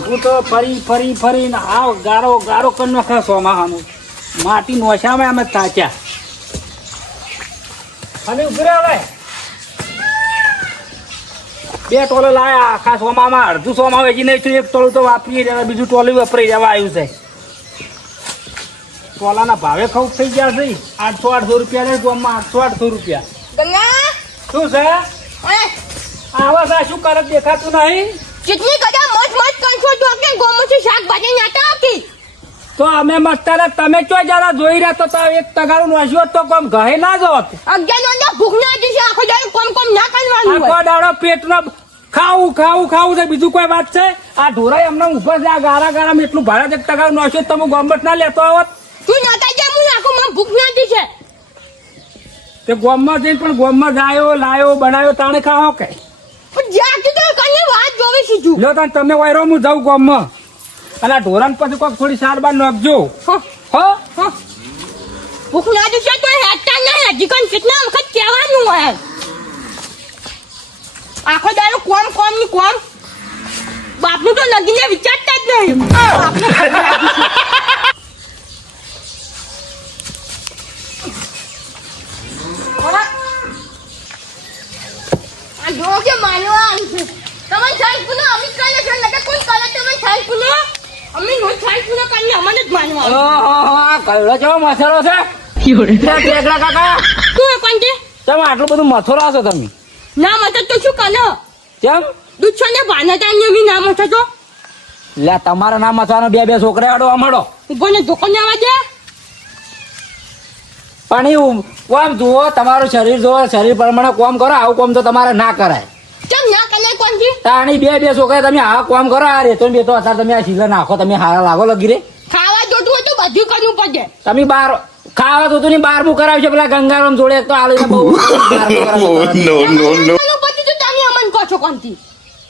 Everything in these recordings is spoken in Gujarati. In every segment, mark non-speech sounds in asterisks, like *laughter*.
ડોકું તો ફરી ફરી ફરીને આ ગારો ગારો કરી નાખે સોમાહાનું. માટી નોશામાં અમે તાચ્યા અને ઉભરે બે ટોલો લાયા આખા સોમામાં અડધું સોમા વેચી નહીં તો એક ટોલું તો વાપરી રહ્યા બીજું ટોલું વપરાઈ જવા આવ્યું છે. ટોલાના ભાવે ખઉટ થઈ ગયા છે. આઠસો આઠસો રૂપિયા ને ગોમમાં આઠસો આઠસો રૂપિયા. શું છે? આવા સા શું કરે દેખાતું નહીં? ચટણી કદા મોજ મોજ કરશો તો કે શાકભાજી નાતા આપી? તો અમે મસ્તરે તમે ચો જરા જોઈ રહ્યા તો એક તગારું નોશ્યો તો કોમ ઘરે ના જોત અગિયાર નો ભૂખ ના જશે આખો દાડો કોમ કોમ ના કરવાનું આખો દાડો પેટનો ખાવું ખાવું ખાવું છે. બીજું કોઈ વાત છે? આ ઢોરાઈ અમને ઊભા છે આ ગારા ગારામાં એટલું ભાડા એક તગારું નોશ્યો તો તમે ગોમત ના લેતો આવત તું નતા જે હું નાખું મને ભૂખ ના જશે તે ગોમમાં જઈને પણ ગોમમાં જાયો લાયો બનાવ્યો તાણે ખાઓ કે? પણ જ્યાંથી તો? કને વાત જોવી સીધું લો તાન તમે વાયરો હું જાઉં ગોમમાં. અને આ ઢોરાને પછી કોઈક થોડી સાર બાર નાખજો. હો. ભૂખ ના જશે તો હેટા ના હજી કન કેટલા વખત કહેવાનું હોય? આખો દાડો કોમ કોમની કોમ. બાપનું તો લગીને વિચારતા જ નહીં *laughs* *laughs* બાપનું ઓલા, આ ડોકે માનવા આવી છે તમે સાઈડ પુનો અમી કરે છે નકે કોઈ કરે તમે સાઈડ પુનો અમી નો સાઈડ પુનો કરીને અમને જ માનવા આવે. ઓહો આ કલ્લો કેવો મસાલો છે? ટેકડા કાકા? તું કોણ કોણ તમે આટલું બધું મથોરો છો તમે? ના મતલબ તો શું કરે કેમ? દુચ્છો ને ભાનતા ને મી નામ હતો તો? લે તમારા નામ મથવાનો બે બે છોકરા આડો અમાડો ઊભો ને દુકાન આવવા દે. પણ કોમ જુઓ તમારું શરીર જુઓ શરીર પ્રમાણે કોમ કરો આવું કોમ તો તમારે ના કરાય. કેમ ના કરે કોણથી તાણી બે બે છોકરા તમે આ કોમ કરો આ રેતો ને બેતો અત્યારે તમે આ સીઝન નાખો તમે હારા લાગો લગી રે. જોતું હોય તો બધું કરવું પડે. તમે બાર ખાવા તો તું બાર બુ કરાવશે પેલા ગંગારામ જોડે તો આલીને બહુ. *laughs* કરવું પડતું તો તમે અમન કહો છો કોણથી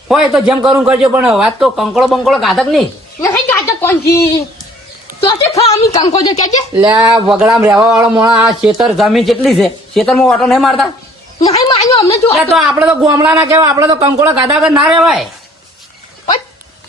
હોય તો જેમ કરું કરજો પણ વાત તો કંકળો બંકળો ઘાતક નહીં. નહીં ઘાતક કોણથી તો તે ખા કંકો દે કેજે લે વગડામ રહેવા વાળો મોણા આ ખેતર જમીન કેટલી છે ખેતરમાં ઓટો નહીં મારતા? નહીં માન્યો અમને જો તો આપણે તો ગોમડા ના કહેવાય આપણે તો કંકોળો ગાધા ના રહેવાય.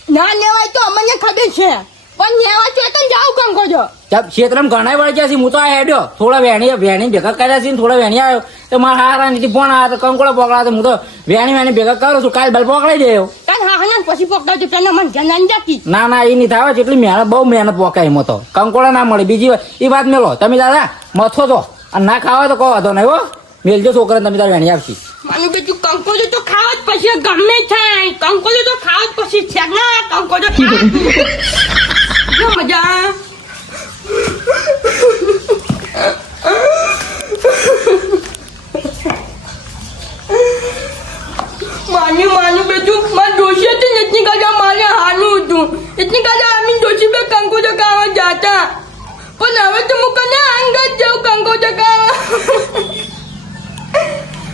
ના લેવાય તો અમને ખબર છે. પણ તો તો જાવ કંકો જો જબ ક્ષેત્રમાં ઘણા વળી ગયા છે. હું તો આ હેડ્યો. થોડા વેણી વેણી ભેગા કર્યા છે થોડા વેણી આવ્યો. તો મારા હારા નીતિ ફોન આવ્યો તો કંકોળો પકડા તો હું તો વેણી વેણી ભેગા કરું છું. કાલ બલ પકડાઈ દેવો કાલ હા હા પછી પકડાવજો. પેલા મને જનાન જતી ના ના એ નહીં થાય. એટલી મહેનત બહુ મહેનત પોકાય એમાં તો. કંકોળો ના મળે. બીજી એ વાત મેલો. તમે દાદા મથો તો અને ના ખાવા તો કહો વાંધો નહીં હો. મેલજો છોકરાને તમે તારે વેણી આપશી. માનું બીજું કંકોજો તો ખાવ જ પછી ગમે થાય. કંકોજો તો ખાવ જ પછી છે. ના કંકોડો જો મજા માની માનું બેટું મારે દોષી હતી ને એટલી કાલે મારે હાનું હતું એટલી કાલે આમી દોષી બે કંકોડો ખાવા જાતા પણ હવે તો હું કને અંગત જાઉં કંકોડો ખાવા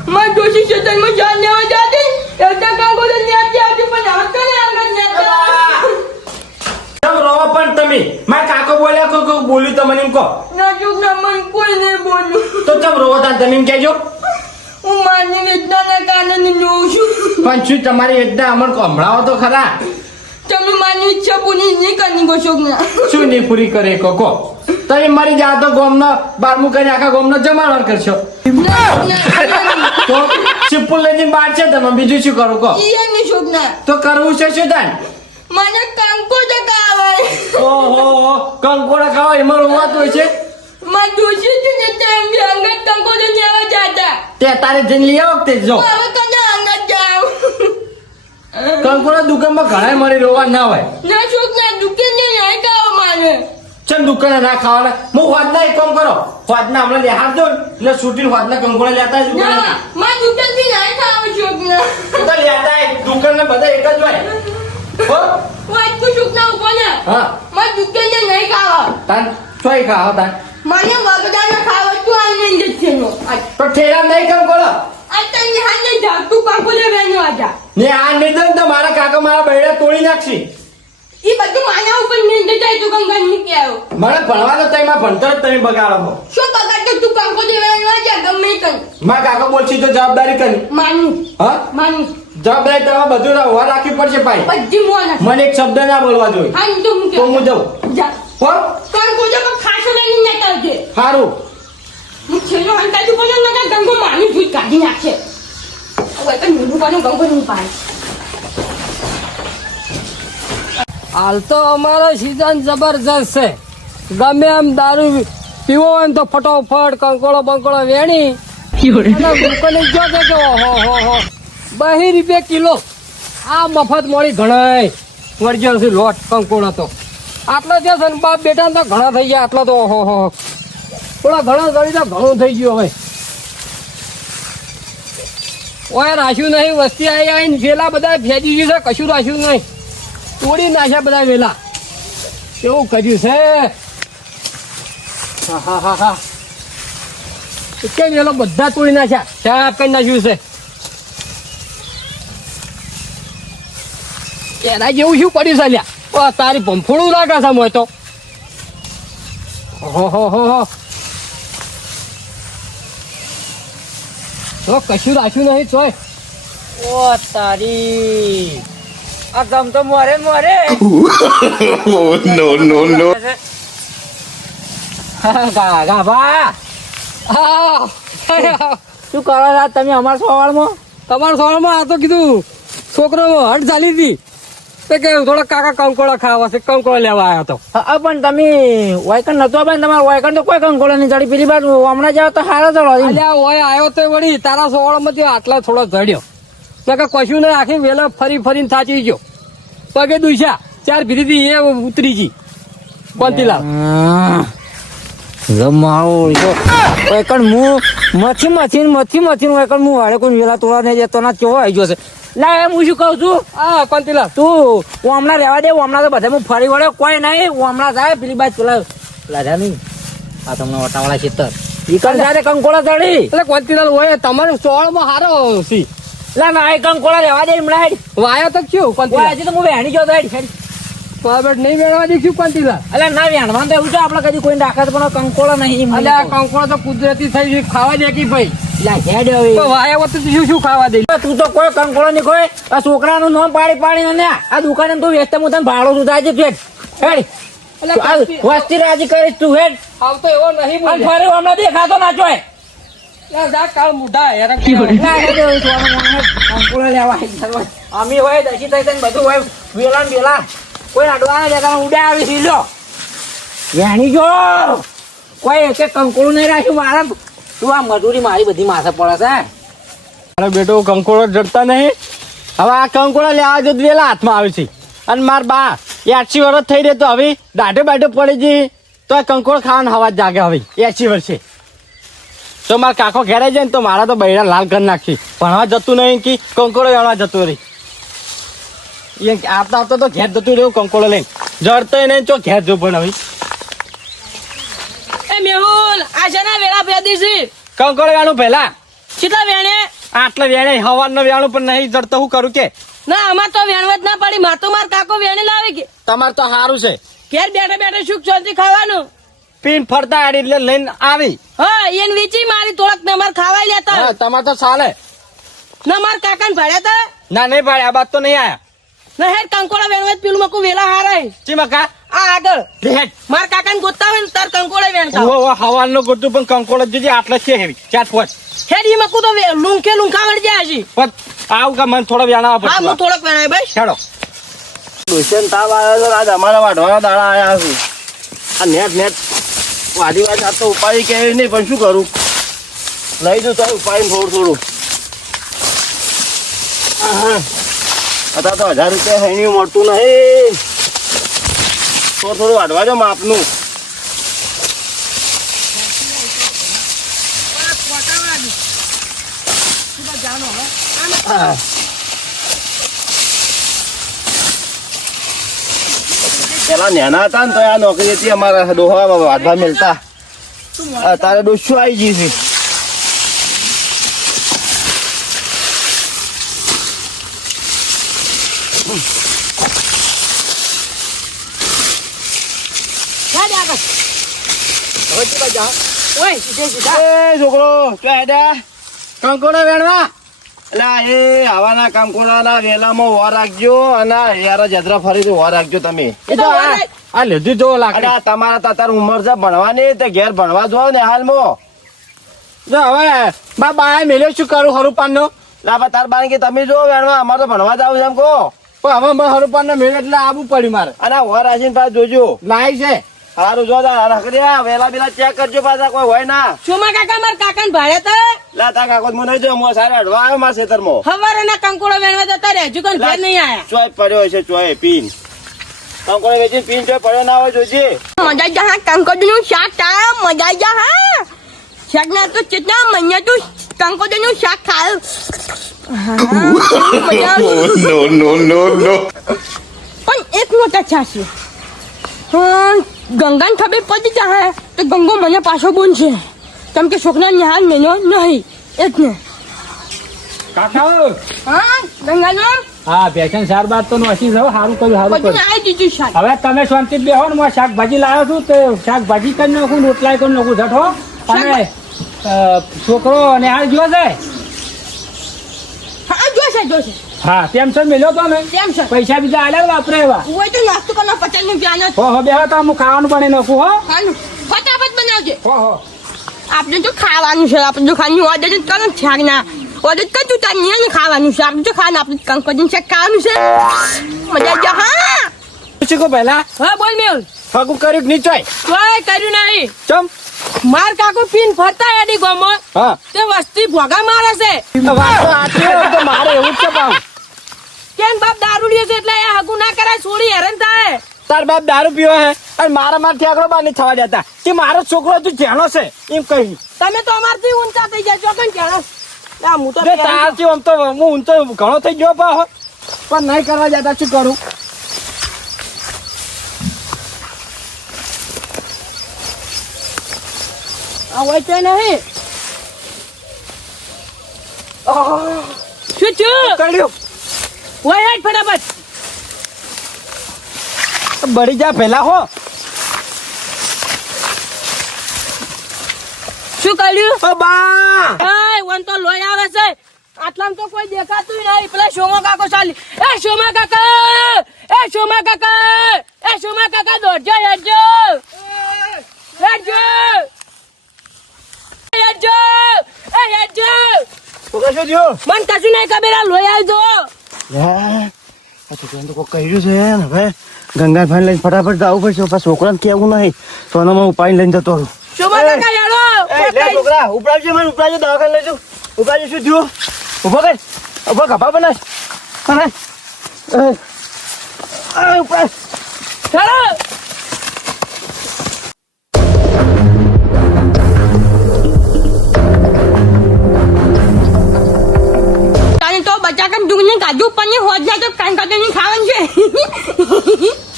માં દોષી ક્ષેત્રમાં જાન લેવા જાતે એટલે કાંગો તો ન્યાતી આવતી પણ હવે તો ને આગળ ન્યાતા કેમ રહો પણ તમે માર કાકો બોલ્યા કોઈ કોઈ બોલ્યું તમને એમ કહો. ના ચૂક ના મન કોઈ ને બોલ્યું. તો તમ રહો તા તમે એમ કહેજો. હું માની વેદનાના કારણે જોઉં છું. પણ શું તમારી વેદના અમર સંભળાવો તો ખરા. તમે માની ઈચ્છા પૂરી નહીં કરી ગો ના? શું નહીં પૂરી કરે કો તમે મારી તો ગોમનો બારમું કરી આખા ગોમનો જમાવણ કરશો. તો સિમ્પલ લઈને બાર છે તમે બીજું શું કરું ના તો કરવું છે શું તાન? મને કંકો જગા ઓહો કંકોડા ખાવા એમાં રોવાતું છે? માં દોષી છે ને તેમ બી અંગત કંકો તો ન્યાવા જાતા. તે તારે જઈને લઈ આવો તે જો? હવે કને અંગત જાઉં કંકોડા દુકાનમાં ઘણા મરી રોવા ના હોય. ના શોક ના દુકે ને નહીં ખાવા મારે. ચમ દુકાને ના ખાવાના? હું વાતના એક કામ કરો. હોદના હમણાં લેહાર દો એટલે છૂટી વાતના કંકોડા લેતા જ દુકાને માં દુકે થી નહીં ખાવા શોક ના. તો લેતા આય. બધા એક જ હોય. હો? કો ના ને. હા. દુકે ને નહીં ખાવા. તાન ચોય ખાઓ તાન. મને ખાવા તું જ નો. આ તો ઠેલા નહીં કામ હાને જા તું કાકો લે વેનો આજા ને આ નિધન તો મારા કાકા મારા બૈડા તોડી નાખશી. ઈ બધું માના ઉપર નિંદ જાય તું કંગન મૂકી આવ્યો મને ભણવા તો તમે ભણતર જ તમે બગાડો શું શું બગાડતો તું કંકો દેવા આજા ગમે તન મા કાકા બોલશી તો જવાબદારી કરી. માનું. હા? માનું. જવાબદારી તમારે બધું ઊભા રાખવી પડશે ભાઈ. મોન એક શબ્દ ના બોલવા જોઈએ. હા તો હું તો હું જાઉં. હો? સારું હું હાલ તો અમારો સિઝન જબરજસ્ત છે. ગમે એમ દારૂ પીવો હોય ને તો ફટોફટ કંકોળો બંકોળો વેણી. *laughs* દુકાને જો કે ઓહો હો હો. બહી રૂપિયા કિલો. આ મફત મળી ઘણાય. છે લોટ કંકોણ હતો. આટલો છે ને બાપ બેટા તો ઘણા થઈ ગયા. આટલો તો ઓહો હો થોડા ઘણા ગળી તો ઘણું થઈ ગયું હવે. ઓય, રાખ્યું નહીં. વસ્તી આવી આવીને વેલા બધા ફેંકી ગયું છે. કશું રાખ્યું નહીં. તોડી નાખ્યા બધા વેલા. કેવું કર્યું છે? હા હા હા હા. કેમ વેલો બધા તોડી નાખ્યા? ચા કરી નાખ્યું છે. એના જેવું શું પડ્યું છે લ્યા? ઓ તારી ભંફોડું લાગે છે મોય તો. હો હો હો હો. તો કશું રાખ્યું નહીં તોય ઓ તારી. આ ગમ તો મોરે મોરે. નો નો નો ગા ગા બા. શું કરો તમે અમારા સવાળમાં? તમારા સવાળમાં આ તો કીધું છોકરો હટ ચાલી હતી. તે કે થોડા કાકા કંકોડા ખાવા છે કંકોડા લેવા આવ્યો તો. હા પણ તમે વાયકણ નતો ભાઈ તમારે વાયકણ તો કોઈ કંકોડો નહીં ચડી પેલી બાજુ હમણાં જાવ તો હારો ચડો અલ્યા ઓય આવ્યો તો વળી તારા સોળમાંથી આટલા થોડો ચડ્યો કે કશું નહીં આખી વેલા ફરી ફરીને થાચી ગયો. પગે દુસ્યા ચાર ભીધી એ ઉતરી ગઈ. કોંતીલાલ જમાવું વાયકણ હું મથી મથી મથી મથી વાયકણ હું હાડે કોઈ વેલા તોડા નહીં જતો ના કેવો આવી ગયો છે. ના એમ હું શું કહું છું? હા કોંતીલાલ તું હું હમણાં રહેવા દે હમણાં તો બધા હું ફરી વળ્યો. કોઈ નહીં હું હમણાં જાય પેલી બાજુ પેલા લાજા નહીં આ તમને વટાવાળા ખેતર. ઈ કણ કંકોળા ચડી? એટલે કોંતીલાલ હોય તમારે સોળમાં હારો સી. લા ના એ કંકોળા રહેવા દે હમણાં હેડ વાયો તો શું ઓય, કોંતીલાલ હજી તો હું વહેણી ગયો તો હેડ હેડ બરાબર નહીં મેળવા દઈશું કોંતીલાલ એટલે ના? વેણવાનું તો એવું છે આપણે કદી કોઈ રાખે પણ કંકોળા નહીં અલ્યા કંકોળા તો કુદરતી થઈ ખાવા દે કે ભાઈ. લા હેડ હવે. તો વાયા વખતે શું શું ખાવા દે? તું તો કોઈ કંકોડો નહીં કોઈ આ છોકરાનું નામ પાડી પાડી ને આ દુકાને તું વેચતા હું તને ભાડું તું હેડ. હેડ. વસ્તી રાજી કરીશ તું હેડ. આવતો એવો નહીં અને ફરી હમણાં દેખાતો ના ના. અમી હોય દસી થઈ બધું હોય. વેલા ને વેલા. કોઈ અડવાના જતા ઉડે આવી સી લો વેણી જો. કોઈ એક કંકોળું નહીં રાખ્યું મારા તું આ મજૂરી મારી બધી માથે પડે છે? અરે બેટો કંકોડો જડતા નહીં. હવે આ કંકોળો લેવા જો વેલા હાથમાં આવે છે. અને માર બા એસી વર્ષ થઈ રહે તો હવે દાઢે બાઢે પડી જઈ તો આ કંકોડો ખાવાનો હવા જાગે હવે. એસી વર્ષે તો મારા કાકો ઘેરે જાય ને તો મારા તો બૈરા લાલ કરી નાખી. ભણવા જતું નહીં કે કંકોડો વેણવા જતું રહી. એ આવતા આવતા તો ઘેર જતું રહ્યું કંકોડો લઈને. જડતો નહીં તો ઘેર જો પણ હવે. એ છે ને વેળા વેણું પહેલા. કેટલા વેણે? આટલા વેણે હવાનો વેણું પણ નહીં જડતો હું કરું કે? ના અમાર તો વેણવા ના પડી. માર તો માર કાકો વેણે લાવે કે? તમારે તો સારું છે. ઘેર બેઠા બેઠા સુખ શાંતિ ખાવાનું? પીન ફરતા આડી એટલે લઈને આવી. હા એને વેચી મારી થોડાક તમાર ખાવાય લેતા. હા તમારે તો ચાલે નમાર કાકા ને ભાડ્યા તા? ના નહીં ભાડ્યા આ બાત તો નહીં આયા. ના હેડ કંકોડા વેણવત જ પેલું મકુ વેલા હારાય. ચીમા કા આ આગળ. લેટ માર કાકાને ગોતતા હોય ને તાર કંકોળે વેણતા ઓ ઓ હવાન નો ગોતું પણ કંકોળે જજે આટલા છે હેવી ચાટ પાંચ હેડી ઈ મકુ તો વે- લૂંખે લૂંખા વળી જાય છે પણ આવ કા મન થોડો વેણા વ્યાણા હા હું પછી થોડોક વેણાય ભાઈ છેડો દુષ્યંત તાવ આવ્યો તો આજ અમારા વાઢવાના દાડા આયા છું. આ નેટ નેટ. વાડી વાત આ તો ઉપાય કે નહીં પણ શું કરું? લઈ દઉં તો ઉપાય થોડું થોડું. હા અત્યારે તો હજાર રૂપિયા હૈયું મળતું નહીં. થોડું થોડું વાઢવા માપનું. પેલા નેના હતા ને તો આ નોકરી હતી, અમારા ડોહા વાઢવા મળતા તારે ડોસ્યું આવી ગઈ છે. હેડ આગળ. ઓય સીધે સીધા એ છોકરો શું હેડ્યા કંકોડો વેણવા? એટલે એ આવાના કંકોડાના વેલામાં વાર રાખજો અને યાર જદરા ફરીથી વાર રાખજો તમે. એ તો આ. લીધી જો આ તમારા તાતાર ઉંમર છે ભણવાની તે ઘેર ભણવા જો ને હાલમાં. જો હવે બા બાય મેલ્યો શું કરું હરુપાન નો લા બા તાર બાન કે તમે જો વેણવા અમારે તો ભણવા જાવ છે એમ કહો. પણ હવે મારે હરુપાન ને મેળ્યો એટલે આબુ પડ્યું મારે. અને વાર રાખીને પાછું જોજો. લાઈ છે. સારું જો રખડ્યા વેલા બેલા ચેક કરજો પાછા કોઈ હોય ના. શું માં કાકા મારા કાકાને ભાડે તો? લા તા કાકો મને જો મો સારે અડવા આવ્યો મો હવારે ના કંકોડો વેણવા જતા રહે હજુ કોઈ ઘેર નહીં આયા. ચોય પડ્યો છે ચોય પીન. કંકોડે વેચી પીન ચોય પડ્યો ના હોય જોજે. મજા જા હા કંકોડીનું શાક તા મજા જા હા શાક ના તો ચેતના મન્યા તું કંકોડીનું શાક ખાય. નો નો નો no. પણ એક મોટા છાશી. હા ગંગાને ખબર પડી જાય તો ગંગો મને પાછો બોલશે. કેમ કે છોકરા નિહાલ મેનો નહીં. એટલે કાકા હા. ગંગાનો હા ભેસન સાર બાદ તો નોસી જાવ સારું કર્યું સારું કર્યું. આવી દીધું શાક. હવે તમે શાંતિ બેહો ને હું શાકભાજી લાવ્યો છું તે શાકભાજી કરી નાખું રોટલા કરી નાખું જઠો અને છોકરો અને હાલ જો છે હા તેમ છે મેલ્યો તો ને? કેમ છે પૈસા બીજા આલ્યા વાપરે એવા. હોય તો નાસ્તો કરવા પચાસ રૂપિયા હો હો બેહો તો હું ખાવાનું બનાવી નાખું હો. હાલું ફટાફટ બનાવજે. હો હો આપણે તો ખાવાનું છે આપણે ખાવાનું ઓર્ડર જ કરો ને શાક ના ઓર્ડર કર તું તાર નિયમ ખાવાનું છે. આપણે તો ખાવાનું આપણે કંકોડીનું શાક ખાવાનું છે. મજા આવી હા. પૂછી કો પહેલા. હા બોલ મેલ ફગું કર્યું કે નીચોય કોઈ કર્યું નહીં. ચમ. માર કાકો પીન ફરતા એડી ગોમો. હા. તે વસ્તી ભોગા મારે છે વાત તો સાચી હોય તો મારે એવું જ છે પાવ કેમ લ્યો છે એટલે એ હગું ના કરાય છોડી હેરાન થાય. તાર બાપ દારૂ પીવો હે અને મારા માર ઠેકડો બાર થવા દેતા. કે મારો છોકરો તું જેણો છે એમ કહી. તમે તો અમારથી ઊંચા થઈ જાય કે જેણો ના હું તો બે તારથી આમ તો હું ઊંચો ઘણો થઈ ગયો પા પણ નહીં કરવા જતા શું કરું? આ હોય તો નહીં શું છું કર્યું હોય હેડ ફટાફટ. બળી જા પેલા હો. શું કર્યું? ઓ બા. એ વન તો લોહી આવે છે. આટલામાં તો કોઈ દેખાતું નહીં. પેલા શોમા કાકો ચાલી. એ શોમા કાકા એ શોમા કાકા એ શોમા કાકા દોડજો હેડજો. હેડજો. હેડજો. એ હેડજો. મન કશું નહીં ખબર આ લોહી આવજો આ છોકરાને તો કોઈ કહ્યું છે ને હવે ગંગા ભાઈ લઈને ફટાફટ જવું પડશે. પાછા છોકરાને કેવું નહીં તો એનામાં ઉપાડી લઈને જતો રહું. છોકરા ઉપડાવજો મને ઉપડાવજો દવાખાને લઈ જાઉં. ઉપડાવજો શું થયું? ઊભો કર ઊભો ઉપડાવ ચાલો બચા કાજુ પનીર હોત જાય તો કાજુ ની ખાવાનું છે.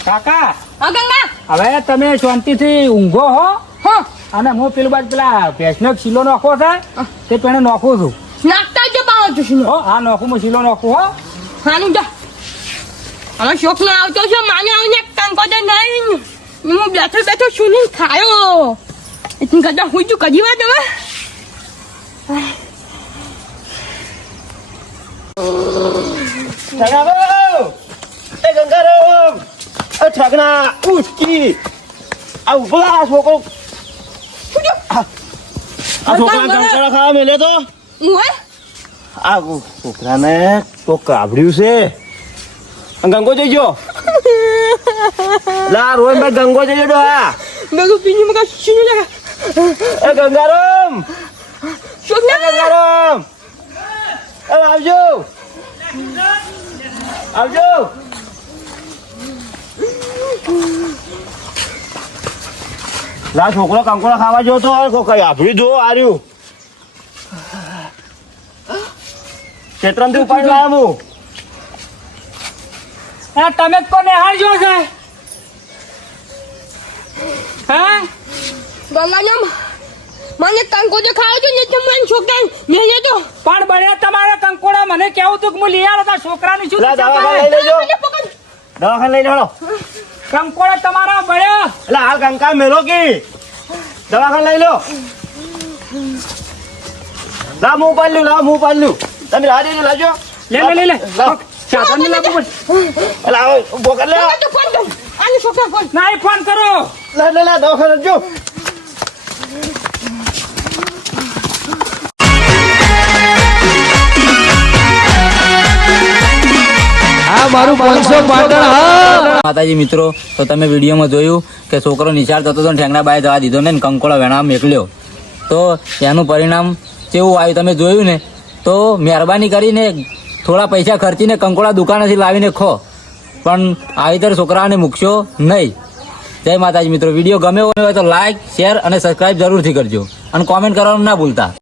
કાકા હા ગંગા. હવે તમે શાંતિથી ઊંઘો હો. હા. અને હું પેલું બાજુ પેલા ભેંસનો શીલો નાખો છે તે પેણે નાખું છું. નાખતા જ પાવો છું શીલો. હો નાખું હું શીલો નાખું હો. હાનું જા. હવે શોખ નો આવતો છે માને આવીને કામ કરે નહીં. હું બેઠો બેઠો શું ખાયો. એટલી કદાચ હું છું કદી વાત હવે. ઠગારો એ ગંગારો એ ઠગના ઉચકી આ ઊભો આ છોકરો આ છોકરા કંકરા ખાવા મેલે તો આ છોકરાને તો કાબડ્યું છે આ ગંગો જઈ ગયો લા રોહનભાઈ ગંગો જઈ ગયો હા મેં પીની મગા શું લગા એ ગંગારામ ગંગારામ એ આવજો આવજો લા છોકરો કંકોડા ખાવા જો તો કોઈ કઈ આભરી જો આર્યું ક્ષેત્રમથી ઉપાડી લાવ્યા હું. હા તમે કો કોને હારજો છે? હા? ગંગાજમ મને કંકો તો ખાવ જો ને તો મને છોકરા મેને તો પણ બળ્યા તમારે કંકોડા મને કેવું તું કે હું લઈ આવ્યો છોકરાની શું દવાખાને? લઈ લેજો. દવાખાને લઈ લેવાનો કંકોડા તમારા બળ્યા એટલે હાલ કંકા મેલો કે? દવાખાન લઈ લો લા હું પાડલ્યું લા હું પાડલ્યું તમે રાહ ને લાજો. લે લે લે લે. સાધન ને લાવવું પડશે. લાવો ઊભો કર લે. તો ફોન કરો આને છોકરા ફોન. ના ફોન કરો. લે લે લે દવાખાને જો. મારું પાંચસો પાટણ હા. માતાજી મિત્રો, તો તમે વિડીયોમાં જોયું કે છોકરો નિશાળ થતો હતો ને ઠેંગણા બાય જવા દીધો ને કંકોળા વેણા મેકલ્યો. તો એનું પરિણામ કેવું આવ્યું તમે જોયું ને? તો મહેરબાની કરીને થોડા પૈસા ખર્ચીને કંકોળા દુકાનેથી લાવીને ખો. પણ આવી તર છોકરાને મૂકશો નહીં. જય માતાજી મિત્રો. વીડિયો ગમે હોય તો લાઈક શેર અને સબસ્ક્રાઇબ જરૂરથી કરજો. અને કોમેન્ટ કરવાનું ના ભૂલતા.